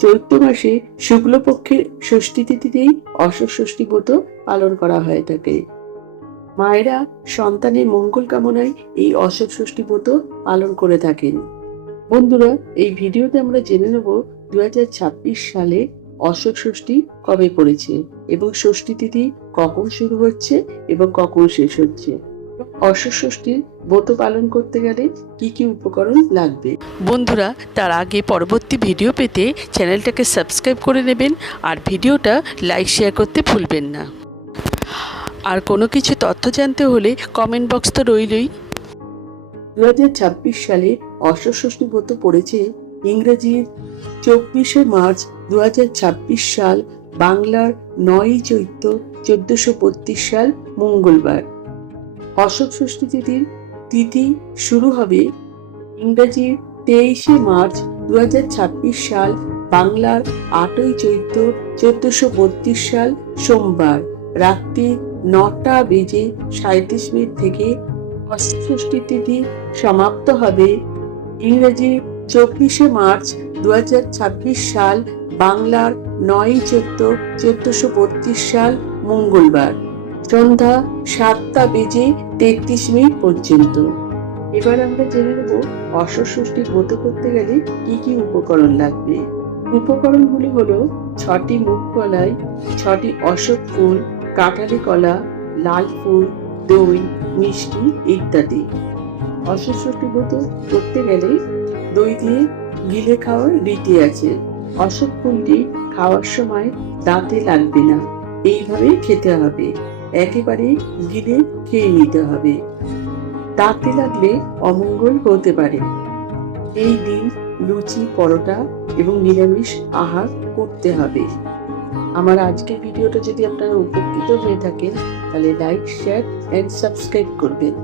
চৈত্র মাসে শুক্লপক্ষের ষষ্ঠী তিথিতেই অশোক ষষ্ঠী ব্রত পালন করা হয়ে থাকে। মায়েরা সন্তানের মঙ্গল কামনায় এই অশোক ষষ্ঠী ব্রত পালন করে থাকেন। বন্ধুরা, এই ভিডিওতে আমরা জেনে নেব 2026 সালে অশোক ষষ্ঠী কবে পড়েছে এবং ষষ্ঠী তিথি কখন শুরু হচ্ছে এবং কখন শেষ হচ্ছে। অশোক ষষ্ঠীর ব্রত পালন করতে গেলে কি কি উপকরণ লাগবে। বন্ধুরা, তার আগে পরবর্তী ভিডিও পেতে চ্যানেলটাকে সাবস্ক্রাইব করে নেবেন আর ভিডিওটা লাইক শেয়ার করতে ভুলবেন না। আর কোনো কিছু তথ্য জানতে হলে কমেন্ট বক্স তো রইলই। 2026 সালে অশোক ষষ্ঠী ব্রত পড়েছে ইংরেজির 24শে মার্চ 2026 সাল, বাংলার 9ই চৈত্র 1432 সাল মঙ্গলবার। অশোক ষষ্ঠী তিথি শুরু হবে ইংরেজির 23শে মার্চ 2026 সাল, বাংলার 8ই চৈত্র 1432 সাল সোমবার রাত্রি 9:37 থেকে। অশোক ষষ্ঠী তিথি সমাপ্ত হবে ইংরেজি 24শে মার্চ 2026 সাল, বাংলার 9ই চৈত্র 1432 সাল মঙ্গলবার সন্ধ্যা 7:33 পর্যন্ত। এবার আমরা জেনে নেব অশোক ষষ্ঠী ব্রত করতে গেলে কি কি উপকরণ লাগবে। উপকরণগুলি হলো 6টি মুগ কলাই, 6টি অশোক ফুল, কাঁঠালি কলা, লাল ফুল, দই, মিষ্টি ইত্যাদি। অশোক ষষ্ঠী ব্রত করতে গেলে দই দিয়ে গিলে খাওয়ার রীতি আছে। অশোক ফুলটি খাওয়ার সময় দাঁতে লাগবে না, এইভাবে খেতে হবে। একেবারে গিলে খেয়ে নিতে হবে, দাঁতে লাগলে অমঙ্গল হতে পারে। এই দিন লুচি, পরোটা এবং নিরামিষ আহার করতে হবে। আমার আজকের ভিডিওটা যদি আপনারা উপকৃত হয়ে থাকেন তাহলে লাইক, শেয়ার এন্ড সাবস্ক্রাইব করবেন।